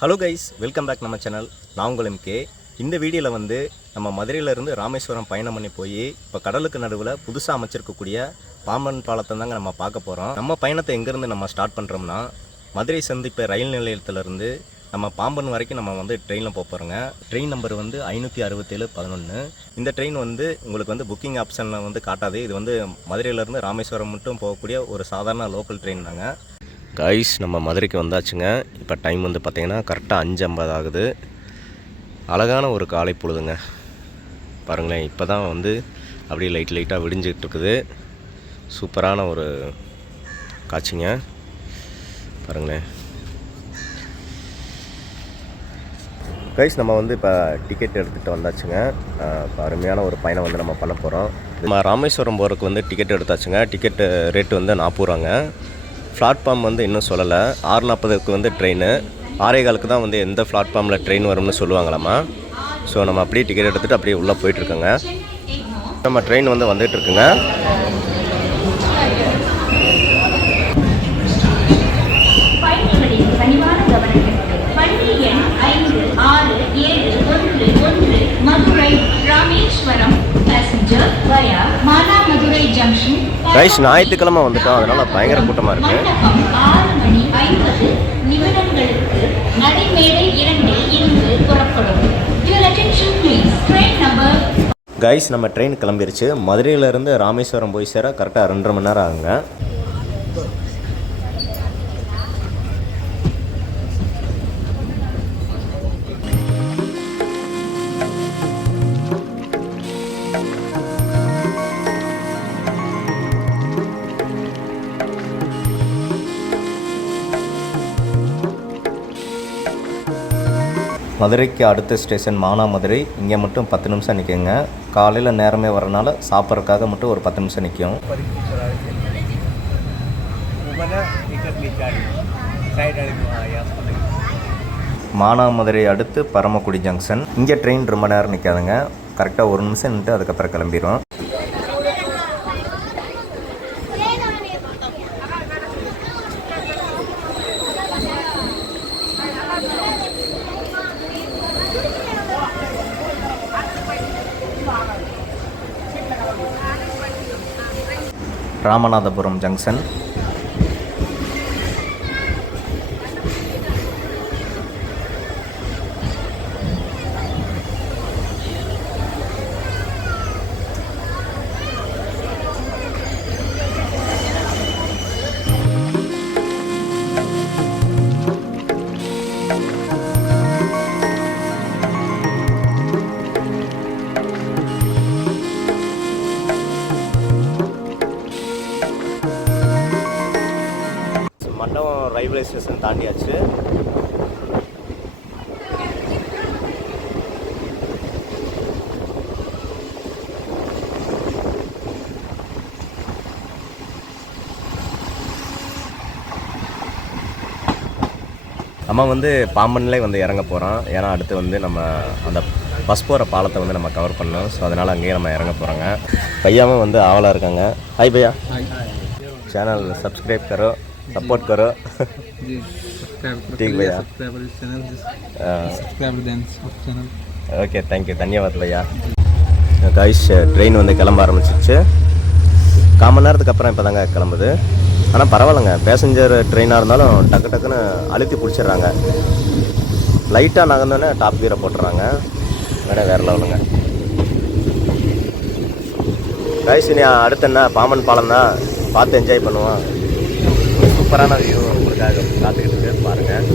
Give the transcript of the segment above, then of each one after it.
Hello guys welcome back நம்ம channel நான் உங்கள் எம்கே இந்த வீடியோவில் வந்து நம்ம மதுரையிலேருந்து ராமேஸ்வரம் பயணம் பண்ணி போய் இப்போ கடலுக்கு நடுவில் புதுசாக அமைச்சிருக்கக்கூடிய பாம்பன் பாலத்தை தாங்க நம்ம பார்க்க போகிறோம் நம்ம பயணத்தை எங்கேருந்து நம்ம ஸ்டார்ட் பண்ணுறோம்னா மதுரை சந்திப்பு ரயில் நிலையத்திலேருந்து நம்ம பாம்பன் வரைக்கும் நம்ம வந்து ட்ரெயினில் போக போகிறோங்க ட்ரெயின் நம்பர் வந்து ஐநூற்றி அறுபத்தேழு பதினொன்று இந்த ட்ரெயின் வந்து உங்களுக்கு வந்து புக்கிங் ஆப்ஷனில் வந்து காட்டாது. இது வந்து மதுரையிலேருந்து ராமேஸ்வரம் மட்டும் போகக்கூடிய ஒரு சாதாரண லோக்கல் ட்ரெயின் தாங்க. கைஸ் நம்ம மதுரைக்கு வந்தாச்சுங்க. இப்போ டைம் வந்து பார்த்திங்கன்னா கரெக்டாக அஞ்சு ஐம்பது ஆகுது. அழகான ஒரு காலை பொழுதுங்க. பாருங்களேன் இப்போ தான் வந்து அப்படியே லைட் லைட்டாக விடிஞ்சிக்கிட்டு இருக்குது. சூப்பரான ஒரு காட்சிங்க. பாருங்களேன். கைஸ் நம்ம வந்து இப்போ டிக்கெட் எடுத்துகிட்டு வந்தாச்சுங்க. அருமையான ஒரு பயணம் வந்து நம்ம பண்ண போகிறோம் நம்ம ராமேஸ்வரம் போகிறதுக்கு வந்து டிக்கெட் எடுத்தாச்சுங்க. டிக்கெட்டு ரேட்டு வந்து நாற்பது ரூபாங்க. பிளாட்ஃபார்ம் வந்து இன்னும் சொல்லலை. ஆறு நாற்பதுக்கு வந்து ட்ரெயின் ஆறே காலுக்கு தான் வந்து எந்த பிளாட்ஃபார்மில் ட்ரெயின் வரும்னு சொல்லுவாங்களாமா. ஸோ நம்ம அப்படியே டிக்கெட் எடுத்துகிட்டு அப்படியே உள்ளே போயிட்டுருக்கோங்க நம்ம ட்ரெயின் வந்து வந்துகிட்ருக்குங்க இருக்குங்க பயணிகளின் கனிவான கவனத்திற்கு வண்டி எண் ஐந்து ஆறு ஏழு ஒன்று ஒன்று மதுரை ராமேஸ்வரம் பேசஞ்சர் வயா மானாமதுரை ரைஸ் கைஸ் ஞாயிற்றுக்கிழமை வந்துட்டோம். அதனால் பயங்கர கூட்டமாக இருக்குது கைஸ் நம்ம ட்ரெயின் கிளம்பிருச்சு. மதுரையிலேருந்து ராமேஸ்வரம் போய் சேர கரெக்டாக ரெண்டரை மணி நேரம் ஆகுங்க. மதுரைக்கு அடுத்த ஸ்டேஷன் மானாமதுரை. இங்கே மட்டும் பத்து நிமிஷம் நிற்குங்க காலையில் நேரமே வரனால சாப்பிட்றதுக்காக மட்டும் ஒரு பத்து நிமிஷம் நிற்கும் மானாமதுரை அடுத்து பரமக்குடி ஜங்ஷன் இங்கே ட்ரெயின் ரொம்ப நேரம் நிற்காதுங்க கரெக்டாக ஒரு நிமிஷம் நின்று அதுக்கப்புறம் கிளம்பிடும் Ramanathapuram junction. Mandapam railway station தாண்டியாச்சு. நம்ம வந்து பாம்பன்லேயே வந்து இறங்க போகிறோம் ஏன்னா அடுத்து வந்து நம்ம அந்த பஸ் போகிற பாலத்தை வந்து நம்ம கவர் பண்ணோம் ஸோ அதனால் அங்கேயே நம்ம இறங்க போகிறோங்க பையாவும் வந்து ஆவலாக இருக்காங்க. ஹாய் பையா. சேனல் சப்ஸ்கிரைப் கரோ. சப்போர்ட் કરો ઠીક ભૈયા ஓகே தேங்க்யூ தன்யவாத் பையா கைஸ் ட்ரெயின் வந்து கிளம்ப ஆரம்பிச்சிருச்சு. கால் மணி நேரத்துக்கு அப்புறம் இப்போ தாங்க கிளம்புது. ஆனால் பரவாயில்லைங்க. பேசஞ்சர் ட்ரெயினாக இருந்தாலும் டக்கு டக்குன்னு அழுத்தி பிடிச்சிடுறாங்க. லைட்டாக நகர்ந்தோடனே டாப் கீரை போட்டுறாங்க. வேணா வேறு லெவலுங்க கைஸ் இனி அடுத்து என்ன? பாம்பன் பாலம் தான் பார்த்து என்ஜாய் பண்ணுவோம். சூப்பரான வியூ உங்களுக்காக காத்துக்கிட்டு இருக்கு பாருங்கள்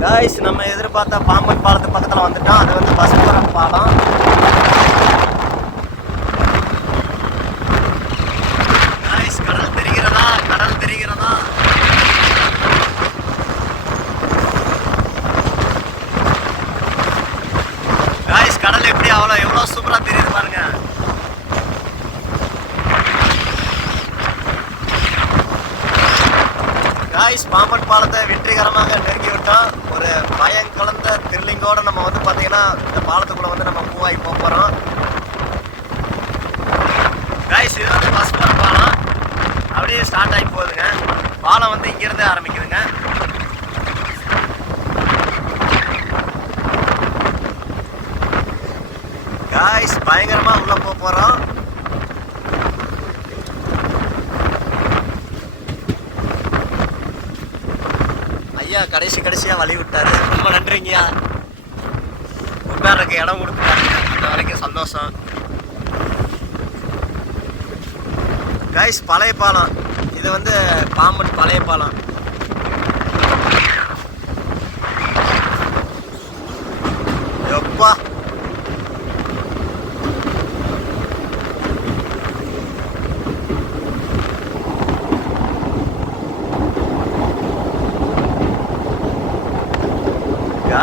காய்ஸ் நம்ம எதிர்பார்த்த பாம்பன் பாலத்து பக்கத்தில் வந்துட்டோம். அது வந்து பசுபுரம் பாலம் காய்ஸ் கடல் தெரிகிறதா கடல் தெரிகிறதா காய்ஸ் கடல் எப்படி அவ்வளோ எவ்வளோ சூப்பராக தெரியுது பாருங்க காய்ஸ் பாம்பன் பாலத்தை வெற்றிகரமாக நெருங்கி விட்டோம் ஒரு பயம் கலந்த த்ரில்லிங்கோடு நம்ம வந்து பார்த்தீங்கன்னா இந்த பாலத்துக்குள்ளே வந்து நம்ம மூவ் ஆகி போக போகிறோம் காய்ஸ் இது வந்து பஸ் போகிற பாலம். அப்படியே ஸ்டார்ட் ஆகி போகுதுங்க. பாலம் வந்து இங்கிருந்தே ஆரம்பிக்குதுங்க. காய்ஸ் பயங்கரமாக உள்ளே போக போகிறோம் ஐயா கடைசி கடைசியாக வழி விட்டாரு. ரொம்ப நன்றிங்கய்யா உட்கார்றதுக்கு இடம் கொடுக்குறாரு அந்த வரைக்கும் சந்தோஷம். கைஸ் பழைய பாலம். இது வந்து பாம்பன் பழைய பாலம்.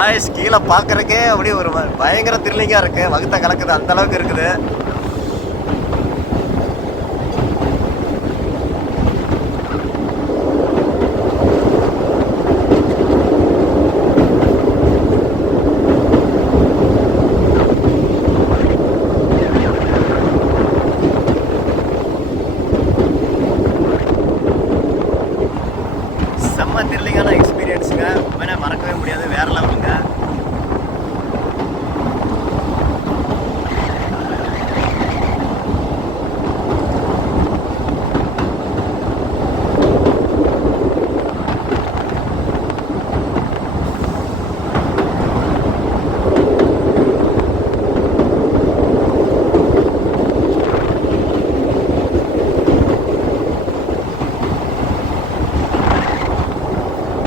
காய்ஸ் கீழே பார்க்குறக்கே அப்படியே ஒரு பயங்கர த்ரில்லிங்காக இருக்கு. வகுத்த கலக்குது அந்த அளவுக்கு இருக்குது. த்ரில்லிங்கான எக்ஸ்பீரியன்ஸுங்க உண்மையிலே மறக்கவே முடியாது வேற லெவலுங்க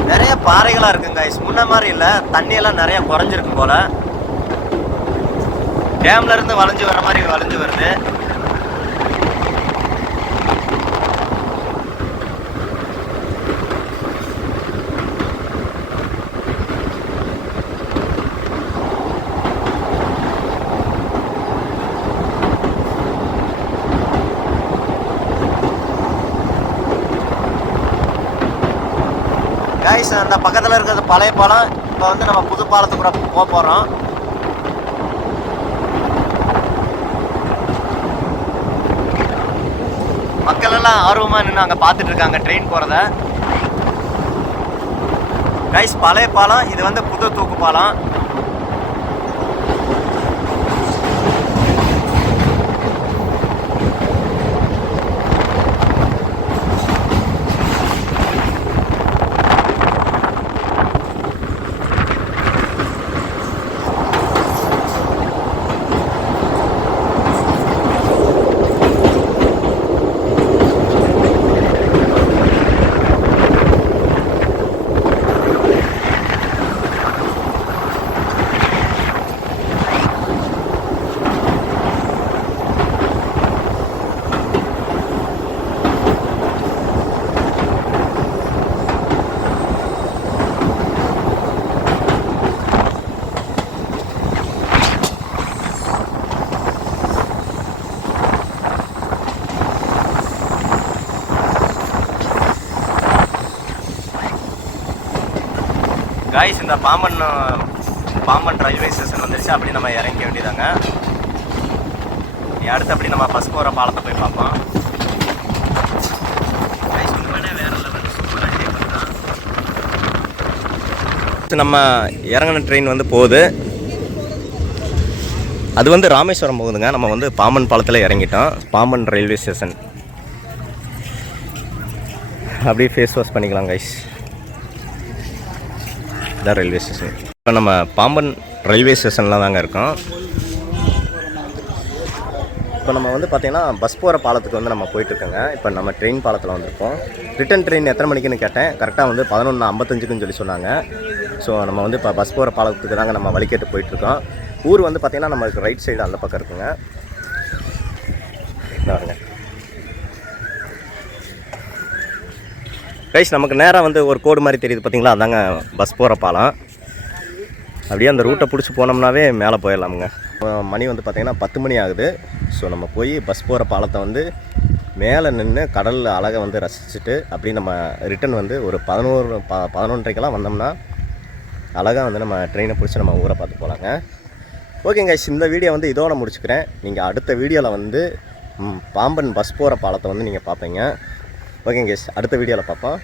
நிறைய நல்லா இருக்குங்க கைஸ் முன்ன மாதிரி இல்லை. தண்ணியெல்லாம் நிறைய குறைஞ்சிருக்கு போல. டேம்ல இருந்து வளைஞ்சு வர மாதிரி வளைஞ்சு வருது. கைஸ் அந்த பக்கத்தில் இருக்கிறது பழைய பாலம் இப்போ வந்து நம்ம புது பாலத்துக்குள்ள கூட போக போகிறோம் மக்கள் எல்லாம் ஆர்வமாக நின்று அங்கே பார்த்துட்டு இருக்காங்க ட்ரெயின் போகிறத கைஸ் பழைய பாலம் இது வந்து புது தூக்கு பாலம். காய்ஸ் இந்த பாம்பன் பாம்பன் ரயில்வே ஸ்டேஷன் வந்துருச்சு. அப்படி நம்ம இறங்க வேண்டியதாங்க அடுத்து அப்படி நம்ம பஸ் போகிற பாலத்தை போய் பார்ப்போம். நம்ம இறங்கின ட்ரெயின் வந்து போகுது. அது வந்து ராமேஸ்வரம் போகுதுங்க. நம்ம வந்து பாம்பன் பாலத்தில் இறங்கிட்டோம். பாம்பன் ரயில்வே ஸ்டேஷன் அப்படியே ஃபேஸ் வாஷ் பண்ணிக்கலாம் கைஸ் இதான் ரயில்வே ஸ்டேஷன் இப்போ நம்ம பாம்பன் ரயில்வே ஸ்டேஷனில் தாங்க இருக்கோம். இப்போ நம்ம வந்து பார்த்தீங்கன்னா பஸ் போகிற பாலத்துக்கு வந்து நம்ம போயிட்டுருக்கோங்க. இப்போ நம்ம ட்ரெயின் பாலத்தில் வந்திருக்கோம். ரிட்டன் ட்ரெயின் எத்தனை மணிக்குன்னு கேட்டேன். கரெக்டாக வந்து பதினொன்று ஐம்பத்தஞ்சுக்குன்னு சொல்லி சொன்னாங்க. ஸோ நம்ம வந்து இப்போ பஸ் போகிற பாலத்துக்கு தாங்க நம்ம வழிகேட்டு போயிட்டுருக்கோம். ஊர் வந்து பார்த்திங்கன்னா நம்மளுக்கு ரைட் சைடு அந்த பக்கம் இருக்குங்க. இந்தா கைஸ் நமக்கு நேராக வந்து ஒரு கோடு மாதிரி தெரியுது பார்த்தீங்களா அதாங்க பஸ் போகிற பாலம். அப்படியே அந்த ரூட்டை பிடிச்சி போனோம்னாவே மேலே போயிடலாமுங்க. மணி வந்து பார்த்திங்கன்னா பத்து மணி ஆகுது. ஸோ நம்ம போய் பஸ் போகிற பாலத்தை வந்து மேலே நின்று கடல் அழகை வந்து ரசிச்சுட்டு அப்படி நம்ம ரிட்டன் வந்து ஒரு பதினோரு ப பதினொன்றைக்கெல்லாம் வந்தோம்னா அழகாக வந்து நம்ம ட்ரெயினை பிடிச்சி நம்ம ஊரை பார்த்து போகலாங்க ஓகேங்க இந்த வீடியோ வந்து இதோட முடிச்சுக்கிறேன். நீங்கள் அடுத்த வீடியோவில் வந்து பாம்பன் பஸ் போகிற பாலத்தை வந்து நீங்கள் பார்ப்பீங்க. ஓகேங்க அடுத்த வீடியோவில் பார்ப்போம்.